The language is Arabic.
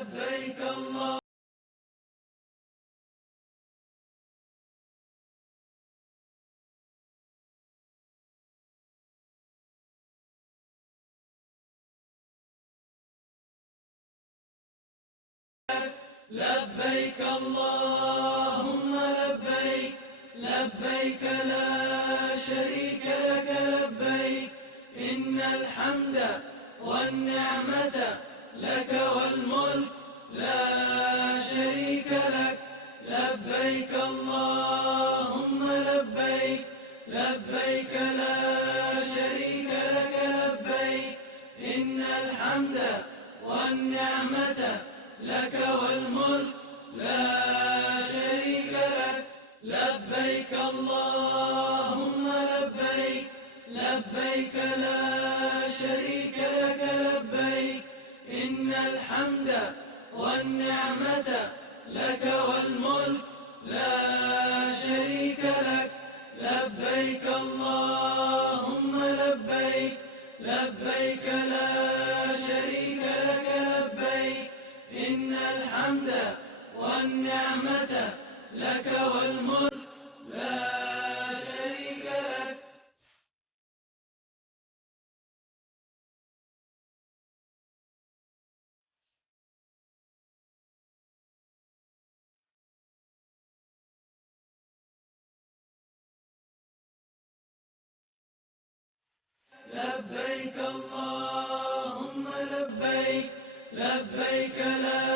لبيك الله لبيك اللهم لبيك لبيك لا شريك لك لبيك إن الحمد والنعمة لك والملك لا شريك لك لبيك اللهم لبيك لبيك لا شريك لك لبيك إن الحمد والنعمة لك والملك لا شريك لك لبيك اللهم لبيك لبيك لا شريك لك لبيك إن الحمد والنعمة لك والملك لا شريك لك لبيك اللهم لبيك لبيك لا شريك لك لبيك إن الحمد والنعمة لك والملك لا شريك لك لبيك اللهم لبيك لبيك لا